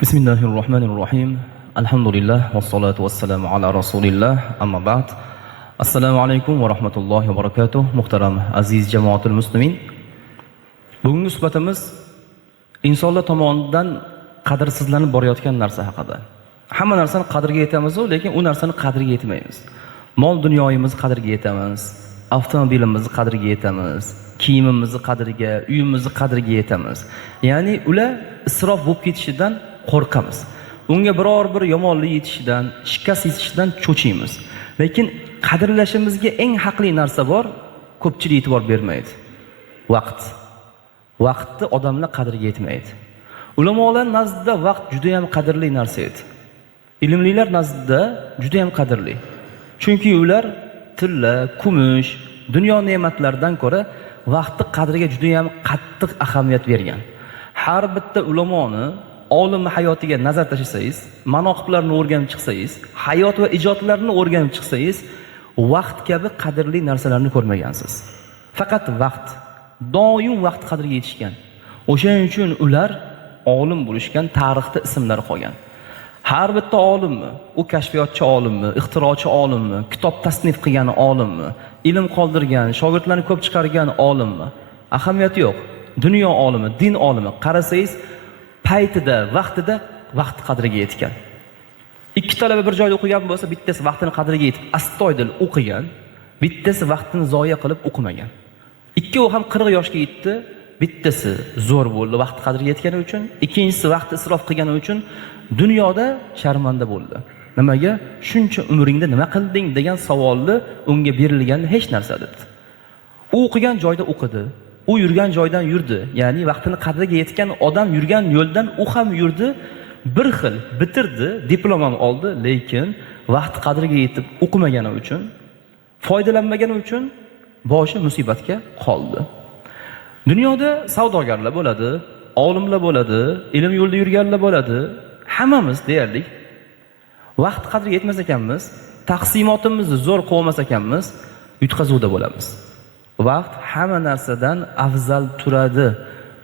Bismillahirrohmanirrohim. Alhamdulillah vassalatu vassalamu ala rasulillah. Amma ba'd. Assalomu alaykum va rahmatullohi va barakatuh. Muhtaram aziz jamoatul muslimin. Bugungi suhbatimiz insonlar tomonidan qadrsizlanib borayotgan narsa haqida. Hamma narsani qadriga yetamiz, lekin u narsani qadriga yetmaymiz. Mol dunyoyimiz qadriga yetamiz, avtomobilimizni qadriga yetamiz, kiyimimizni qadriga, uyimizni qadriga yetamiz. Ya'ni ular isrof bo'lib ketishidan qo'rqamiz. Unga biror bir yomonlik yetishidan, shikast yetishidan cho'chiymiz. Lekin qadrlashimizga eng haqli narsa bor, ko'pchilik e'tibor bermaydi. Vaqt. Vaqtni odamlar qadriga yetmaydi. Ulamolar nazdida vaqt juda ham qadrli narsa edi. Ilmlilar nazdida juda ham qadrli. Chunki ular tilla, kumush, dunyo ne'matlaridan ko'ra vaqtni qadriga juda ham qattiq ahamiyat bergan. Har bitta ulamoni olim hayotiga nazar tashlasangiz, manoqiblarni o'rganib chiqsangiz, hayot va ijodlarini o'rganib chiqsangiz, vaqt kabi qadrli narsalarni ko'rmagansiz. Faqat vaqt, doim vaqt qadriga yetishgan. O'shaning uchun ular olim bo'lishgan, tarixda ismlari qolgan. Har bitta olimmi, u kashfiyotchi olimmi, ixtirochi olimmi, kitob tasnif qilgan olimmi, ilm qoldirgan, shogirdlarni ko'p chiqargan olimmi, ahamiyati yo'q. Dunyo olimi, din olimi qarasangiz, paytida, vaqtida vaqt qadriga yetgan. Ikki talaba bir joyda o'qigan bo'lsa, bittasi vaqtini qadriga yetib, astoydil o'qigan, bittasi vaqtini zoya qilib o'qimagan. Ikkovi ham 40 yoshga yetdi, bittasi zo'r bo'ldi vaqt qadriga yetgani uchun, ikkinchisi vaqtni isrof qilgani uchun dunyoda sharmanda bo'ldi. Nimaga? Shuncha umringda nima qilding degan savolni unga berilgan hech narsa dedi. U o'qigan joyda o'qidi. U yurgan joydan yurdi. Ya'ni vaqtini qadriga yetgan odam yurgan yo'ldan u ham yurdi. Bir xil bitirdi, diplom ham oldi, lekin vaqt qadriga yetib o'qimagani uchun, foydalanmagani uchun boshi musibatga qoldi. Dunyoda savdogarlar bo'ladi, olimlar bo'ladi, ilm yo'lida yurganlar bo'ladi. Hammamiz deyarli vaqt qadriga yetmas ekanmiz, taqsimotimizni zo'r qilmas ekanmiz, yutqazuvda bo'lamiz. Vaqt hamma narsadan afzal turadi.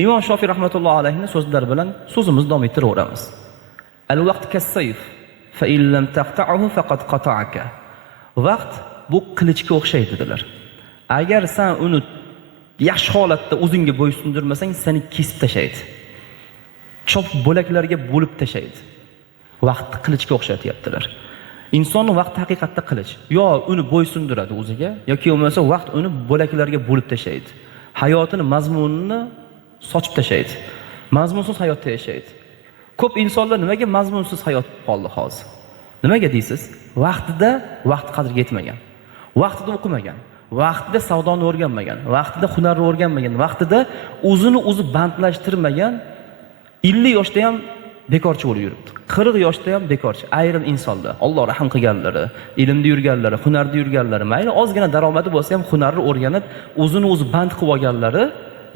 Imom Shofiy rahmatullohi alayhining so'zlari bilan so'zimizni davom ettiraveramiz. Al-vaqt kas-sayf, fa in lam taqta'hu faqad qata'aka. Vaqt bu qilichga o'xshaydi dedilar. Agar sen uni yaxshi holatda o'zingga bo'ysundirmasang, seni kesib tashlaydi. Chop bo'laklarga bo'lib tashlaydi. Vaqtni qilichga o'xshatyaptilar. Insonning vaqti haqiqatda qilich. Yo uni bo'ysundiradi o'ziga, yoki bo'lmasa vaqt uni bo'laklarga bo'lib tashlaydi. Hayotini mazmunini sochib tashlaydi. Mazmunsiz hayotda yashaydi. Ko'p insonlar nimaga mazmunsiz hayot qoldi hozir? Nimaga deysiz? Vaqtida vaqt qadriga yetmagan. Vaqtida o'qimagan. Vaqtida savdoni o'rganmagan. Vaqtida hunarni o'rganmagan. Vaqtida o'zini o'zi bandlashtirmagan. 50 yoshda ham bekorchi bo'lib yuribdi. 40 yoshda ham bekorchi. Ayrim insonlar, Alloh rahim qilganlari, ilmda yurganlari, hunarda yurganlari, mayli ozgina daromadi bo'lsa ham hunarni o'rganib, o'zini o'zi band qilib olganlari,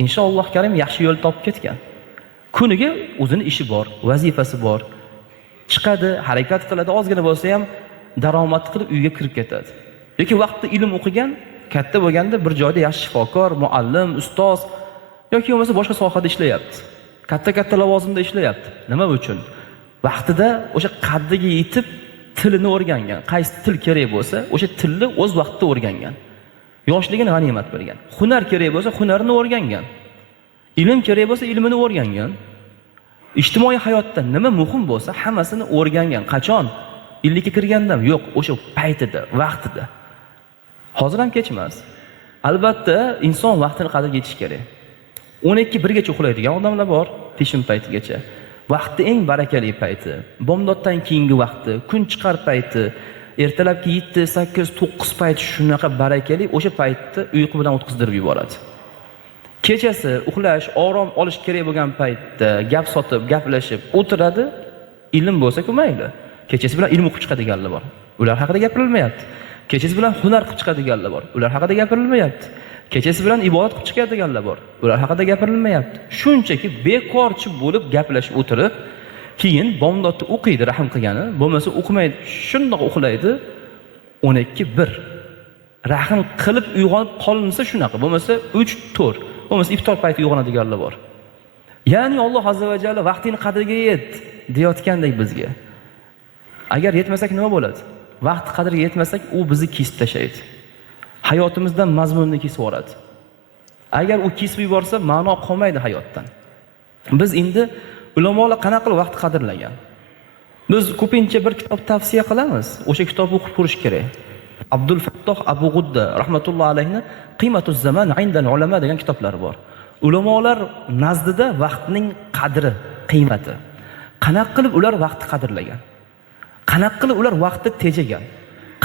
inshaalloh karim yaxshi yo'l topib ketgan. Kuniga o'zini ishi bor, vazifasi bor. Chiqadi, harakat qiladi, ozgina bo'lsa ham daromad qilib uyga kirib ketadi. Yoki vaqtda ilm o'qigan, katta bo'lganda bir joyda yaxshi shifokor, muallim, ustoz yoki bo'lmasa boshqa sohada ishlayapti. Katta lavozimda ishlayapti. Nima uchun? Vaqtida o'sha qaddiga yetib tilini o'rgangan. Qaysi til kerak bo'lsa, o'sha tilni o'z vaqtida o'rgangan. Yoshligini g'animat bilgan. Hunar kerak bo'lsa, hunarini o'rgangan. Ilm kerak bo'lsa, ilmini o'rgangan. Ijtimoiy hayotda nima muhim bo'lsa, hammasini o'rgangan. Qachon? 50 ga kirgandan yo'q, o'sha paytida, vaqtida. Hozir ham kech emas. Albatta, inson vaqtini qadriga yetish kerak. 12-1 gacha uxlaydigan odamlar bor, peshin paytigacha. Vaqtni eng barakali payti, bomdoddan keyingi vaqti, kun chiqar payti, ertalabki 7, 8, 9 payti shunaqa barakali, o'sha paytda uyqu bilan o'tkazdirib yuboradi. Kechasi uxlash, orom olish kerak bo'lgan paytda gap sotib, gaplashib o'tiradi, ilm bo'lsa-ku mayli. Kechasi bilan ilm o'qib chiqadiganlar bor. Ular haqida gapirilmayapti. Kechasi bilan hunar qilib chiqadiganlar bor. Ular haqida gapirilmayapti. Kechasi bilan ibodat qilib chiqadiganlar bor. Ular haqida gapirilmayapti. Shunchaki bekorchi bo'lib gaplashib o'tirib, keyin bomdodda o'qiydi rahim qilgani, bo'lmasa o'qimaydi, shundoq uxlaydi. 12-1. Rahim qilib uyg'onib qolinsa shunaqa, bo'lmasa 3-4, bo'lmasa iftor payti uyg'onadiganlar bor. Ya'ni Alloh azza va jalla vaqtini qadriga yet. deyotgandek bizga. Agar yetmasak nima bo'ladi? Vaqt qadriga yetmasak, u bizni kesib tashlaydi. Hayotimizdan mazmunni kesib yuboradi. Agar u kesib yuborsa, ma'no qolmaydi hayotdan. Biz endi ulamolar qanaqa qilib vaqt qadrlagan? Biz ko'pincha bir kitob tavsiya qilamiz. O'sha kitobni o'qib ko'rish kerak. Abdul Fattoh Abu G'udda rahmatullohi alayhi Qimatuz zaman indal ulama degan kitoblari bor. Ulamolar nazdida vaqtning qadri, qiymati. Qanaqa qilib ular vaqtni qadrlagan? Qanaqa qilib ular vaqtni tejagan?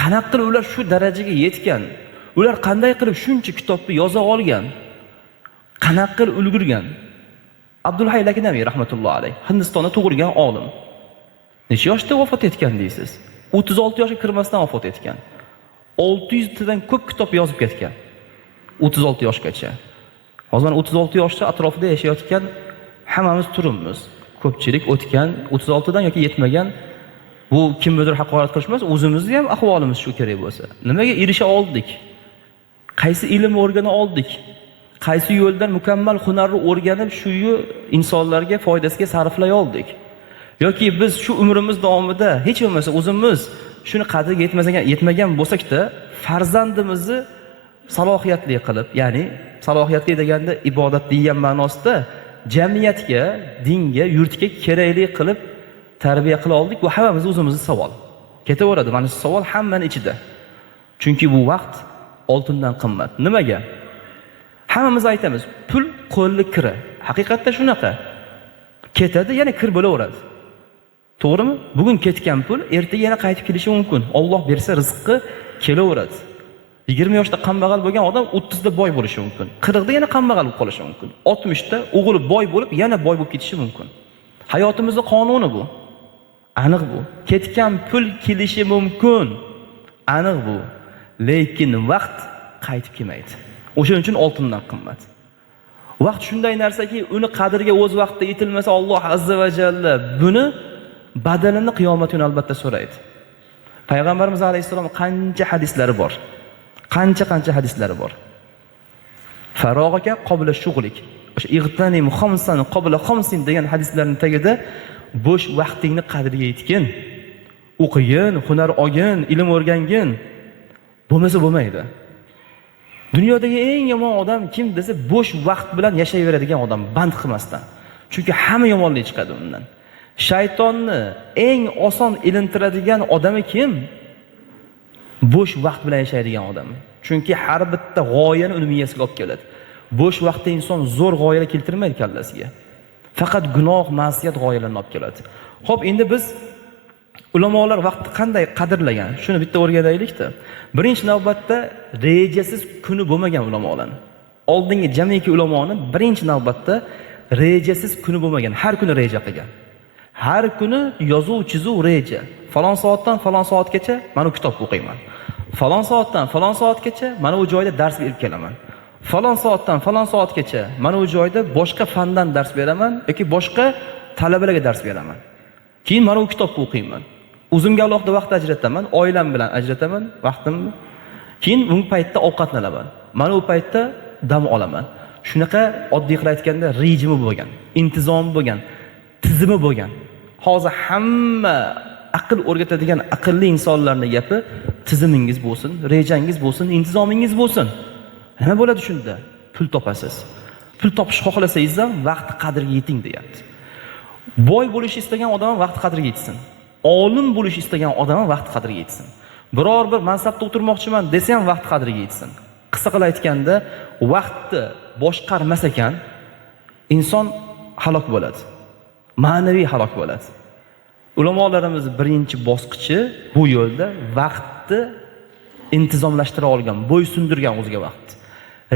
Qanaqa qilib ular shu darajaga yetgan? Ular qanday qilib shuncha kitobni yoza olgan? Qanaqa qilib ulgurgan? Abdulhay Laknavi rahmatullohi alayhi Hindistonda tug'ilgan olim. Necha yoshda vafot etgan deysiz? 36 yoshga kirmasdan vafot etgan. 600 tadan ko'p kitob yozib ketgan. 36 yoshgacha. Hozir 36 yoshda atrofida yashayotgan hammamiz turibmiz. Ko'pchilik o'tgan 36 dan yoki yetmagan. Bu kimnidir haqorat qilish emas, o'zimizni ham ahvolimiz shu kerak bo'lsa. Nimaga erisha oldik? Qaysi ilm o'rgana oldik? Qaysi yo'ldan mukammal hunarni o'rganib, shu insonlarga foydasiga sarflay oldik? Yoki biz shu umrimiz davomida hech bo'lmasa o'zimiz shuni qadriga yetmagan bo'lsak-da, farzandimizni salohiyatli qilib, ya'ni salohiyatli deganda ibodat degan ma'nosida jamiyatga, dinga, yurtga kerakli qilib tarbiya qila oldik. Bu hammamiz o'zimizning savol. Ketaveradi, mana shu savol hammaning ichida. Chunki bu vaqt oltindan qimmat. Nimaga? Hammamiz aytamiz, pul qo'lli kiri. Haqiqatda shunaqa. Ketadi, yana kir bo'laveradi. To'g'rimi? Bugun ketgan pul ertaga yana qaytib kelishi mumkin. Alloh bersa rizqi kelaveradi. 20 yoshda kambag'al bo'lgan odam 30 da boy bo'lishi mumkin. 40 da yana kambag'al bo'lib qolishi mumkin. 60 da o'g'li boy bo'lib, yana boy bo'lib ketishi mumkin. Hayotimizning qonuni bu. Aniq bu. Ketgan pul kelishi mumkin. Aniq bu. Lekin vaqt qaytib kelmaydi. O'shaning uchun oltindan qimmat. Vaqt shunday narsaki, uni qadriga o'z vaqtida yetilmasa Alloh azza va jalla buni badalini qiyomat kuni albatta so'raydi. Payg'ambarimiz alayhisalom qancha hadislari bor. Qancha hadislari bor. Farog'aka qabla shug'lik. O'sha ig'tanim khamsan qabla khamsin degan hadislarning tagida bo'sh vaqtingni qadriga yetgin. O'qigin, hunar olgin, ilm o'rgangin. Bo'lmasa bo'lmaydi. Dunyodagi eng yomon odam kim desa, bo'sh vaqt bilan yashayveradigan odam, band qilmasdan. Chunki hamma yomonlik chiqadi undan. Shaytonni eng oson ilintiradigan odami kim? Bo'sh vaqt bilan yashaydigan odam. Chunki har bitta g'oyani uni miyasiga olib keladi. Bo'sh vaqtda inson zo'r g'oyalar keltirmaydi kallasiga. Faqat gunoh, ma'siyat g'oyalarni olib keladi. Xo'p, endi biz ulamolar vaqtni qanday qadrlagan? Shuni bitta o'rganaylik-da. Birinchi navbatda rejasiz kuni bo'lmagan ulamolar. Oldingi jamiki ulamoni birinchi navbatda rejasiz kuni bo'lmagan, har kuni reja qilgan. Har kuni yozuv, chizuv, reja. Falon soatdan falon soatgacha mana bu kitobni o'qiyman. Falon soatdan falon soatgacha mana bu joyda dars berib kelaman. Falon soatdan falon soatgacha mana bu joyda boshqa fandan dars beraman yoki boshqa talabalarga dars beraman. Keyin mana bu kitobni o'qiyman. O'zimga alohida vaqt ajrataman, oilam bilan ajrataman vaqtimni. Keyin bu paytda ovqatlanaman. Mana bu paytda dam olaman. Shunaqa oddiy qilib aytganda rejimi bo'lgan, intizomi bo'lgan, tizimi bo'lgan. Hozir hamma aql o'rgatadigan aqlli insonlarning gapi tizimingiz bo'lsin, rejangiz bo'lsin, intizomingiz bo'lsin. Nima bo'ladi shunda? Pul topasiz. Pul topish xohlasangiz ham vaqt qadriga yeting deyapti. Boy bo'lish istagan odam ham vaqt qadriga yetsin. Olim bo'lish istagan odam ham vaqt qadriga yetsin. Biror bir mansabda o'tirmoqchiman desa ham vaqt qadriga yetsin. Qisqa qilib aytganda, vaqtni boshqarmas ekan, inson halok bo'ladi. Ma'naviy halok bo'ladi. Ulamolarimiz birinchi bosqichi bu yo'lda vaqtni intizomlashtira olgan, bo'ysundirgan o'ziga vaqt.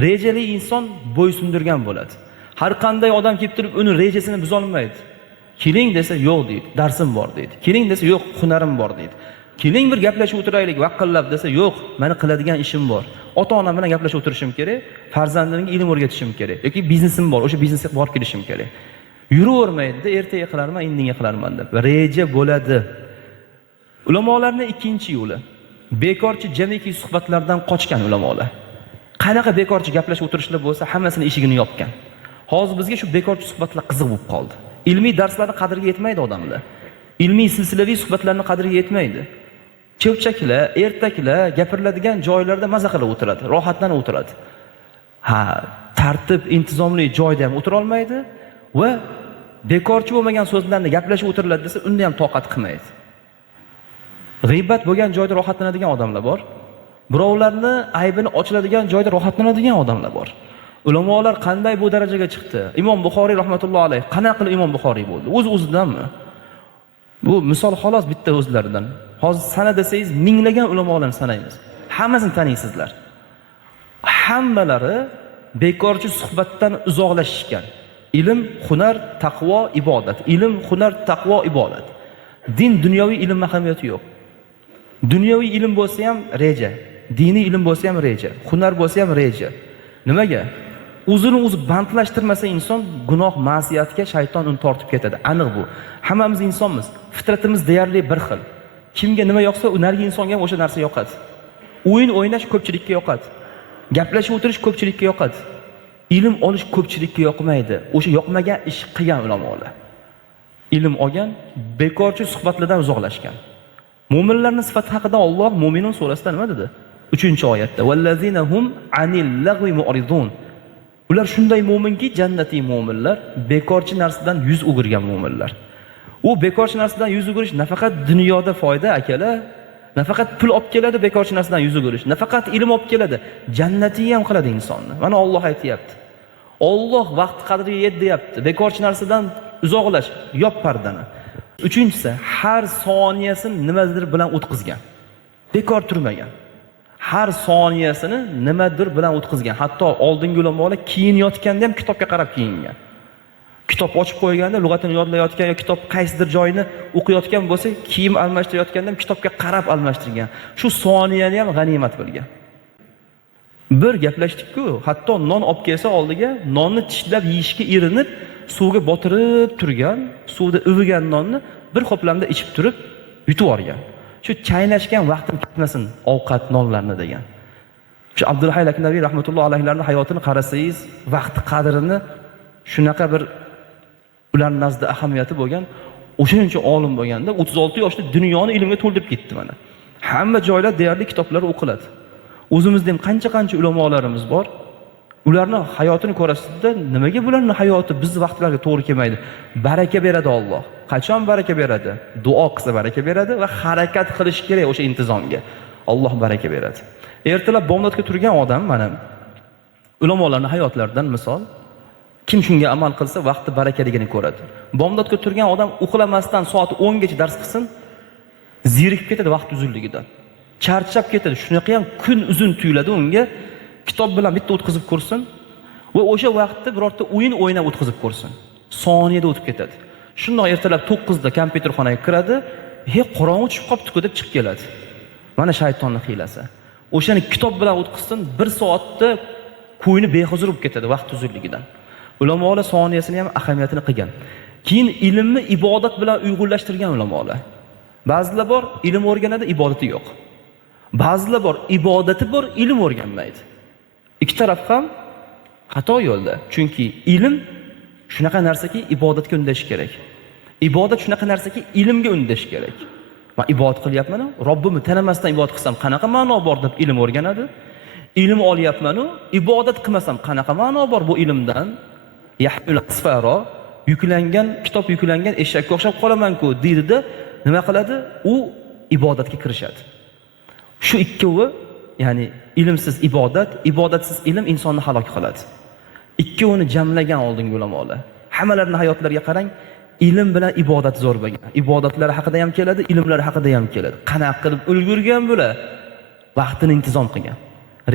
Rejali inson bo'ysundirgan bo'ladi. Har qanday odam kelib turib uni rejasini buza olmaydi. Keling desa yo'q deydi, darsim bor deydi. Keling desa yo'q, hunarim bor deydi. Keling bir gaplashib o'tiraylik, vaqillab desa yo'q, meni qiladigan ishim bor. Ota-onam bilan gaplashib o'tirishim kerak, farzandimga ilm o'rgatishim kerak yoki biznesim bor, o'sha biznesga borib kelishim kerak. Yuravermaydi, ertaga qilarman, indinga qilarman deb. Reja bo'ladi. Ulamolarning ikkinchi yo'li. Bekorchi jamiki suhbatlardan qochgan ulamolar. Qanaqa bekorchi gaplashib o'tirishlar bo'lsa, hammasini eshigini yopgan. Hozir bizga shu bekorchi suhbatlar qiziq bo'lib qoldi. Ilmiy darslarning qadriga yetmaydi odamlar. ilmiy silsilaviy suhbatlarning qadriga yetmaydi. Cho'pchaklar, ertaklar gapiriladigan joylarda maza qilib o'tiradi, rohatlanib o'tiradi. Tartib, intizomli joyda ham o'tira olmaydi va bekorchi bo'lmagan so'zlarni gaplashib o'tiriladi desa, unda ham toqat qilmaydi. G'iybat bo'lgan joyda rohatlanadigan odamlar bor. Birovlarni aybini ochiladigan joyda rohatlanadigan odamlar bor. Ulamolar qanday bu darajaga chiqdi? Imom Buxoriy rahmatullohi alayh qanaqa qilib Imom Buxoriy bo'ldi? O'z-o'zidanmi? Bu misol xolos bitta o'zlaridan. Hozir sana desangiz minglagan ulamolarni sanaymiz. Hammasini taniysizlar. Hammalari bekorchi suhbatdan uzoqlashishgan. Ilm, hunar, taqvo, ibodat. Ilm, hunar, taqvo, ibodat. Din dunyoviy ilm ahamiyati yo'q. Dunyoviy ilm bo'lsa ham reja, diniy ilm bo'lsa ham reja, hunar bo'lsa ham reja. Nimaga? O'zini o'zi bandlashtirmasa inson gunoh, ma'siyatga shayton uni tortib ketadi. Aniq bu. Hammamiz insonmiz. Fitratimiz deyarli bir xil. Kimga nima yoqsa, u nargi insonga ham o'sha narsa yoqadi. O'yin o'ynash ko'pchilikka yoqadi. Gaplashib o'tirish ko'pchilikka yoqadi. Ilm olish ko'pchilikka yoqmaydi. O'sha yoqmagan ish qilgan ulamolar. Ilm olgan, bekorchi suhbatlardan uzoqlashgan. Mo'minlarning sifati haqida Alloh Mo'minun surasida nima dedi? 3-oyatda. Vallazina hum anil lagwi mu'ridun. Ular shunday mo'minki, jannatiy mo'minlar, bekorchi narsadan yuz o'girgan mo'minlar. U bekorchi narsadan yuz o'girish nafaqat dunyoda foyda akalar, nafaqat pul olib keladi bekorchi narsadan yuz o'girish, nafaqat ilm olib keladi, jannatiy ham qiladi insonni. Mana Alloh aytayapti. Alloh vaqt qadriga yet deyapti. Bekorchi narsadan uzoqlash, yop pardani. 3-si, har soniyasini nimadir bilan o'tkazgan. Bekor turmagan. Har soniyasini nimadir bilan o'tkazgan. Hatto oldingi ulamolar kiyinayotganda ham kitobga qarab kiyingan. Kitob ochib qo'yganda, lug'atini yodlayotgan yoki kitob qaysidir joyini o'qiyotgan bo'lsa, kiyim almashtirayotganda ham kitobga qarab almashtirgan. Shu soniyani ham g'animat bilgan. Bir gaplashdik-ku, hatto non olib kelsa oldiga, nonni tishlab yeyishga erinib, suvga botirib turgan, suvda uvigan nonni bir qoplamda ichib turib yutib olgan. Shu chaynashgan vaqtim ketmasin ovqat nonlarni degan. Shu Abdulhay Laknaviy rahmatullohi alayhilarning hayotini qarasangiz, vaqt qadrini shunaqa bir ularning nazdida ahamiyati bo'lgan, o'shancha olim bo'lganda 36 yoshda dunyoni ilmga to'ldirib ketdi mana. Hamma joylar deyarli kitoblar o'qiladi. O'zimizda ham qancha ulamolarimiz bor. Ularning hayotini ko'rasizda, nimaga bularning hayoti bizning vaqtlarga to'g'ri kelmaydi? Baraka beradi Alloh. Qachon baraka beradi? Duo qilsa baraka beradi va harakat qilish kerak o'sha intizomga. Alloh baraka beradi. Ertalab bomdodga turgan odam mana ulamolarning hayotlaridan misol. Kim shunga amal qilsa vaqti barakaligini ko'radi. Bomdodga turgan odam uxlamasdan soat 10 gacha dars qilsin, zerikib ketadi vaqt uzunligidan. Charchab ketadi. Shunaqa ham kun uzun tuyuladi unga. Kitob bilan bitta o'tkazib ko'rsin va o'sha vaqtda birorta o'yin o'ynab o'tkazib ko'rsin. Soniyada o'tib ketadi. Shundoq ertalab 9 da kompyuter xonaga kiradi, qorong'i tushib qopti-ku deb chiqib keladi. Mana shaytonning hiylasi. O'shani kitob bilan o'tkazsin, 1 soatda ko'ngli behuzur bo'lib ketadi vaqt uzunligidan. Ulamolar soniyasini ham ahamiyatini qilgan. Keyin ilmni ibodat bilan uyg'unlashtirgan ulamolar. Ba'zilar bor, ilm o'rganadi, ibodati yo'q. Ba'zilar bor, ibodati bor, ilm o'rganmaydi. Ikki taraf ham xato yo'lda. Chunki ilm shunaqa narsaki, ibodatga undash kerak. Ibodat shunaqa narsaki, ilmga undash kerak. Men ibodat qilyapman, Robbimni tanimasdan ibodat qilsam qanaqa ma'no bor deb ilm o'rganadi. Ilm olyapman, ibodat qilmasam qanaqa ma'no bor bu ilmdan? Yahmil asfaro, yuklangan, kitob yuklangan eshakka o'xshab qolaman-ku deydi-da, nima qiladi? U ibodatga kirishadi. Shu ikkovi, ya'ni ilmsiz ibodat, ibodatsiz ilm insonni halok qiladi. Ikkovini jamlagan oldingi ulamolar. Hammalarining hayotlariga qarang, ilm bilan ibodat zo'r bo'lgan. Ibodatlari haqida ham keladi, ilmlari haqida ham keladi. Qanaqa qilib ulgurgan bular? Vaqtini intizom qilgan,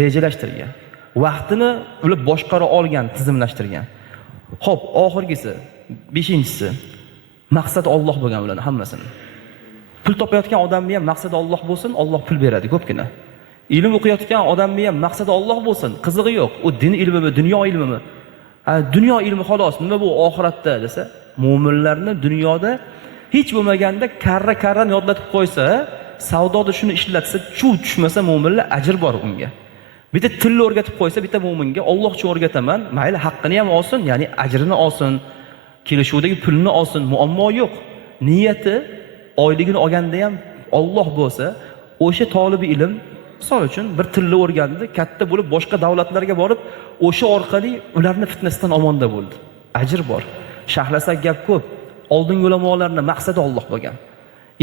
rejalashtirgan. Vaqtini ular boshqara olgan, tizimlashtirgan. Xo'p, oxirgisi, 5-si. Maqsad Alloh bo'lgan ularning hammasini. Pul topayotgan odamga ham maqsadi Alloh bo'lsin, Alloh pul beradi ko'pgina. Ilm o'qiyotgan odamga ham maqsadi Alloh bo'lsin, qizig'i yo'q. U din ilmimi, dunyo ilmimi? Dunyo ilmi xolos, nima bu oxiratda desa, mu'minlarni dunyoda hech bo'lmaganda karra yodlatib qo'ysa, savdoda shuni ishlatsa, chuv tushmasa mu'minlar ajr bor unga. Bitta tilni o'rgatib qo'ysa, bitta mu'minga Alloh uchun o'rgataman, mayli haqqini ham olsin, ya'ni ajrini olsin, kelishuvdagi pulni olsin, muammo yo'q. Niyati oyligini olganda ham Alloh bo'lsa, o'sha tolibi ilm misol uchun bir tilni o'rgandi, katta bo'lib boshqa davlatlarga borib, o'sha orqali ularni fitnasidan omonda bo'ldi. Ajr bor. Sharhlasak gap ko'p. Oldingi ulamolarning maqsadi Alloh bo'lgan.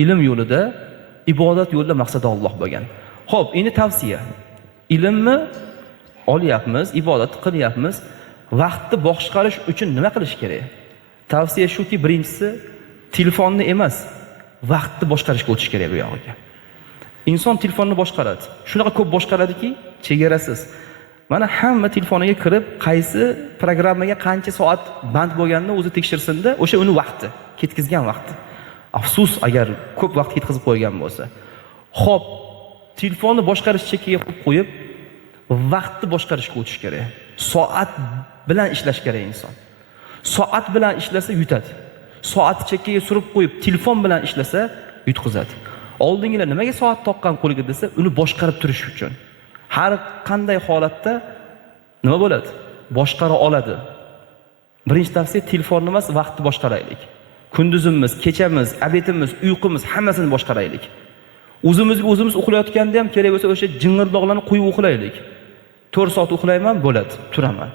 Ilm yo'lida, ibodat yo'lida maqsadi Alloh bo'lgan. Xo'p, endi tavsiya. Ilmni olyapmiz, ibodat qilyapmiz. Vaqtni boshqarish uchun nima qilish kerak? Tavsiya shuki, birinchisi telefonni emas, vaqtni boshqarishga o'tish kerak bu yog'iga. Inson telefonni boshqaradi. Shunaqa ko'p boshqaradiki, chegarasiz. Mana hamma telefoniga kirib, qaysi programmaga qancha soat band bo'lganini o'zi tekshirsinda, o'sha uni vaqti, ketkizgan vaqti. Afsus agar ko'p vaqt ketkizib qo'ygan bo'lsa. Xo'p, telefonni boshqarish chekkiga qo'yib, vaqtni boshqarishga o'tish kerak. Soat bilan ishlash kerak inson. Soat bilan ishlasa yutadi. Soat chekkiga surib qo'yib, telefon bilan ishlasa yutqizadi. Oldingilar nimaga soat toqqan qo'liga desa, uni boshqarib turish uchun. Har qanday holatda nima bo'ladi? Boshqara oladi. Birinchi tavsiya telefonni emas, vaqtni boshqaraylik. Kunduzimiz, kechamiz, obedimiz, uyqumiz hammasini boshqaraylik. O'zimiz uxlayotganda ham kerak bo'lsa o'sha jing'irdoqlarni qo'yib uxlaylik. 4 soat uxlayman, bo'ladi, turaman.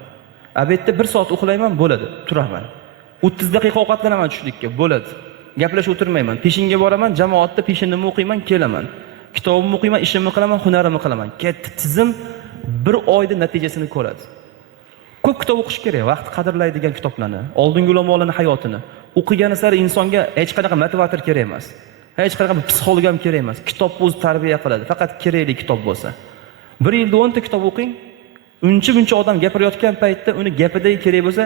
Obedda 1 soat uxlayman, bo'ladi, turaman. 30 daqiqa ovqatlanaman tushlikka, bo'ladi. Gaplashib o'tirmayman. Peshinga boraman, jamoatda peshinimni o'qiyman, kelaman. Kitobimni o'qiyman, ishimni qilaman, hunarimni qilaman. Katta tizim 1 oyda natijasini ko'radi. Ko'p kitob o'qish kerak, vaqt qadrlaydigan kitoblarni, oldingi ulamolarning hayotini. O'qigani sari insonga hech qanaqa motivator kerak emas. Hech qanaqa psixolog ham kerak emas. Kitob o'zi tarbiya qiladi, faqat kerakli kitob bo'lsa. 1 yilda 10 ta kitob o'qing. Uncha odam gapirayotgan paytda uni gapidagi kerak bo'lsa,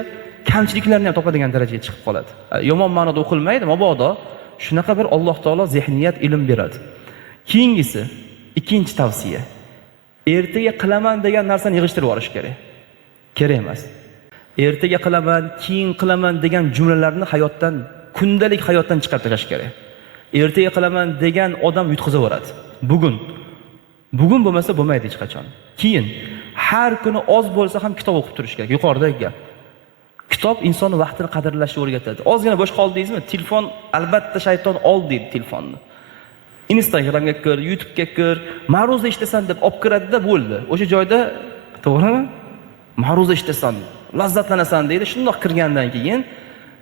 kamchiliklarni ham topadigan darajaga chiqib qoladi. Yomon ma'noda o'qilmaydi, mabodo shunaqa bir Alloh taolo zehniyat, ilm beradi. Keyingisi, ikkinchi tavsiya. Ertaga qilaman degan narsani yig'ishtirib olish kerak. Kerak emas. Ertaga qilaman, keyin qilaman degan jumlalarni hayotdan, kundalik hayotdan chiqarib tashlash kerak. Ertaga qilaman degan odam yutqizaveradi. Bugun bo'lmasa bo'lmaydi hech qachon. Keyin har kuni oz bo'lsa ham kitob o'qib turish kerak. Yuqoridagi gap. Kitob insonni vaqtini qadrlashni o'rgatadi. Ozgina bosh qoldingizmi? Telefon albatta shayton ol deydi telefonni. Instagramga kir, YouTube'ga kir, ma'ruza eshitasan deb olib kiradi-da bo'ldi. O'sha joyda to'g'rimi? Ma'ruza eshitasan, lazzatlanasan deydi. Shundoq kirgandan keyin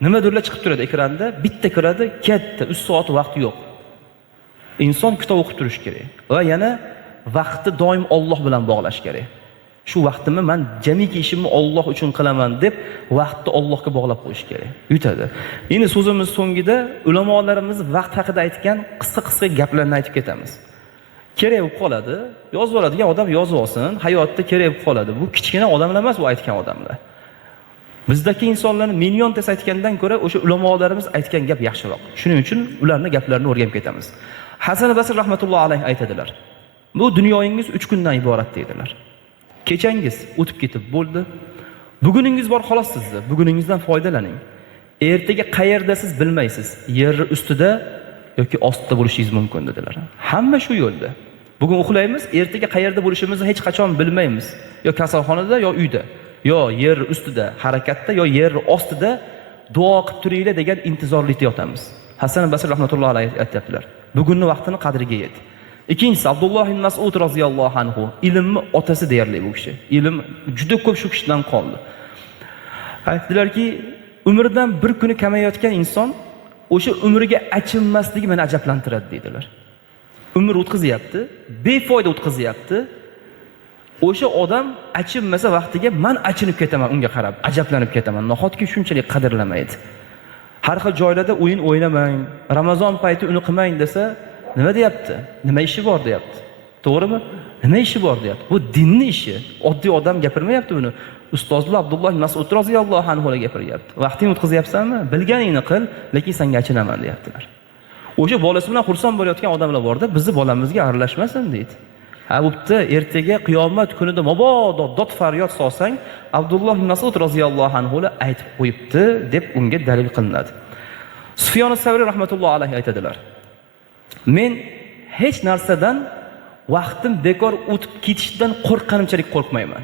nimadirlar chiqib turadi ekranda, bitta kiradi, katta 3 soat vaqt yo'q. Inson kitob o'qib turish kerak va yana vaqtni doim Alloh bilan bog'lash kerak. Shu vaqtimni men jamiki ishimni Alloh uchun qilaman deb vaqtni Allohga bog'lab qo'yish kerak. Yutadi. Endi so'zimiz so'ngida ulamolarimiz vaqt haqida aytgan qisqa gaplarni aytib ketamiz. Kerak bo'lib qoladi, yozib oladigan odam yozib olsin, hayotda kerak bo'lib qoladi. Bu kichkina odamlar emas, bu aytgan odamlar. Bizdagi insonlarni millionta aytgandan ko'ra o'sha ulamolarimiz aytgan gap yaxshiroq. Shuning uchun ularning gaplarini o'rganib ketamiz. Hasan Basri rahmatullohi alayhi aytadilar. Bu dunyoyingiz 3 kundan iborat deydilar. Kechangiz o'tib ketib bo'ldi. Buguningiz bor xolos sizda. Buguningizdan foydalaning. Ertaga qayerda siz bilmaysiz. Yer ustida yoki ostida bo'lishingiz mumkin dedilar. Hamma shu yo'lda. Bugun uxlaymiz, ertaga qayerda bo'lishimizni hech qachon bilmaymiz. Yo kasalxonada, yo uyda, yo yer ustida, harakatda, yo yer ostida duo qilib turinglar degan intizorlikda yotamiz. Hasan Basri rahmatullohi alayhi aytibdilar. Bugunni vaqtini qadriga yet. Ikkinchisi Abdulloh ibn Mas'ud roziyallohu anhu, ilmni otasi deyarli bu kishi. Ilm juda ko'p shu kishidan qoldi. Aytdilarki, umrdan bir kuni kamayayotgan inson o'sha umriga achinmasligi meni ajablantiradi dedilar. Umr o'tkazyapti, befoyda o'tkazyapti. O'sha odam achinmasa vaqtiga men achinib ketaman unga qarab, ajablanib ketaman. Nahotki shunchalik qadrlamaydi. Har xil joylarda o'yin o'ynamang, Ramazon payti uni qilmang desa, nima deyapti? Nima ishi bor deyapti. To'g'rimi? Nima ishi bor deyapti. Bu dinning ishi. Oddiy odam gapirmayapti buni. Ustozlar Abdulloh ibn Mas'ud roziyallohu anhu ga gapiryapti. Vaqtingni o'tkazyapsanmi? Bilganingni qil, lekin senga achinaman deyaptilar. O'sha bolasi bilan xursand bo'layotgan odamlar borda, bizni bolamizga aralashmasin deydi. Ha, bo'pti, ertaga qiyomat kunida mabodo dod faryod solsang, Abdulloh ibn Mas'ud roziyallohu anhu aytib qo'yibdi deb unga dalil qilinadi. Sufyon as-Savri rahmatullohi alayhi aytadilar. Men hech narsadan vaqtim bekor o'tib ketishidan qo'rqqanimchalik qo'rqmayman.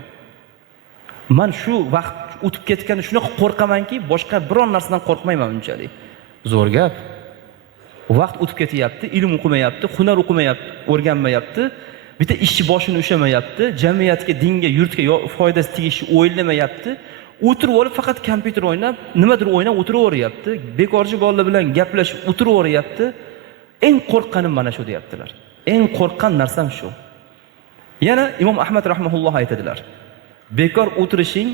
Men shu vaqt o'tib ketganda shunaqa qo'rqamanki, boshqa biron narsadan qo'rqmayman unchalik. Zo'r gap. Vaqt o'tib ketyapti, ilm o'qimayapti, hunar o'qimayapti, o'rganmayapti, bitta ishchi boshini ushlamayapti, jamiyatga, dinga, yurtga foydasi tegishi o'ylamayapti. O'tirib olib faqat kompyuter o'ynab, nimadir o'ynab o'tiraveryapti. Bekorchi bolalar bilan gaplashib o'tiraveryapti. Eng qo'rqqanim mana shu deyaptilar. Eng qo'rqqan narsam shu. Yana Imom Ahmad rahimahulloh aytadilar. Bekor o'tirishing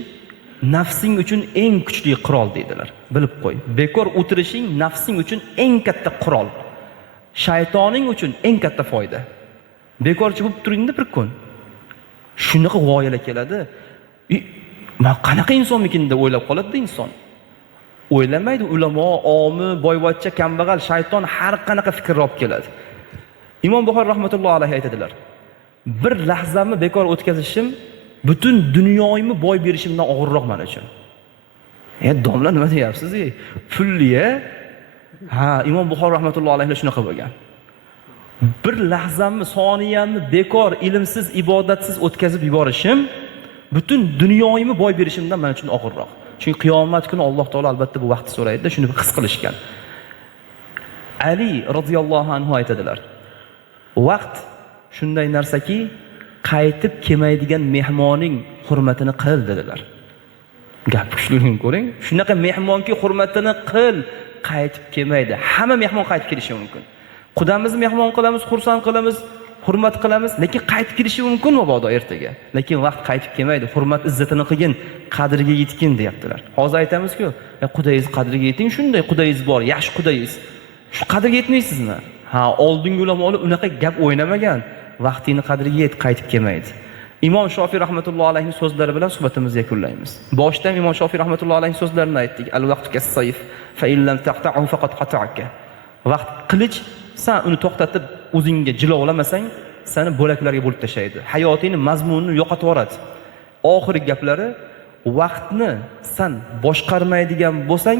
nafsing uchun eng kuchli qurol dedilar. Bilib qo'y. Bekor o'tirishing nafsing uchun eng katta qurol. Shaytoning uchun eng katta foyda. Bekorchi bo'lib turingda bir kun. Shunaqa g'oyalar keladi. Men qanaqa insonmikin deb o'ylab qoladi inson. O'ylamaydi ulamo, omi, boyvachcha, kambag'al, shayton har qanaqa fikrlar olib keladi. Imom Buxoriy rahmatullohi alayhi aytadilar. Bir lahzamni bekor o'tkazishim butun dunyoyimni boy berishimdan og'irroq men uchun. Domla nima deyapsiz? Pulliya? Ha, Imom Buxoriy rahmatullohi alayhi shunaqa bo'lgan. Bir lahzamni, soniyamni bekor, ilmsiz, ibodatsiz o'tkazib yuborishim butun dunyoyimni boy berishimdan men uchun og'irroq. Chunki qiyomat kuni Alloh taolo albatta bu vaqtni so'raydi, shuni his qilishgan. Ali radhiyallohu anhu aytadilar. Vaqt shunday narsaki, qaytib kelmaydigan mehmoning hurmatini qil dedilar. Gap kuchligini ko'ring. Shunaqa mehmonki hurmatini qil, qaytib kelmaydi. Hamma mehmon qaytib kelishi mumkin. Qudamizni mehmon qilamiz, xursand qilamiz, hurmat qilamiz, lekin qaytib kelishi mumkin mabodo ertaga. Lekin vaqt qaytib kelmaydi. Hurmat izzatini qilgin, qadriga yetgin deyaptilar. Hozir aytamiz-ku, qudayingiz qadriga yeting, shunday qudayingiz bor, yaxshi qudayingiz. Shu qadriga yetmaysizmi? Ha, oldingi ulamolar unaqa gap o'ynamagan. Vaqtingni qadriga yet, qaytib kelmaydi. Imom Shofiy rahmatullohi alayhi so'zlari bilan suhbatimizni yakunlaymiz. Boshda Imom Shofiy rahmatullohi alayhi so'zlarini aytdik. Al-vaqtu kas-sayf, fa in lam taqta'hu faqad qata'aka. Vaqt qilich, sen uni to'xtatib o'zingga jilovlamasang, seni bo'laklarga bo'lib tashlaydi. Hayotingning mazmunini yo'qotib yuboradi. Oxirgi gaplari, vaqtni sen boshqarmaydigan bo'lsang,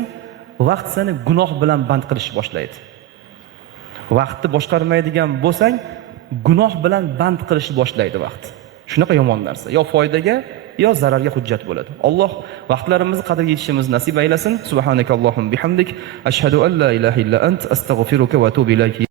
vaqt seni gunoh bilan band qilishni boshlaydi. Vaqtni boshqarmaydigan bo'lsang, gunoh bilan band qilishni boshlaydi vaqt. Shunaqa yomon narsa. Yo foydaga, yo zararga hujjat bo'ladi. Alloh vaqtlarimizni qadriga yetishimizni nasib aylasin. Subhanakallohumma bihamdik, ashhadu an la ilaha illa ant, astag'firuka va atubu ilayk.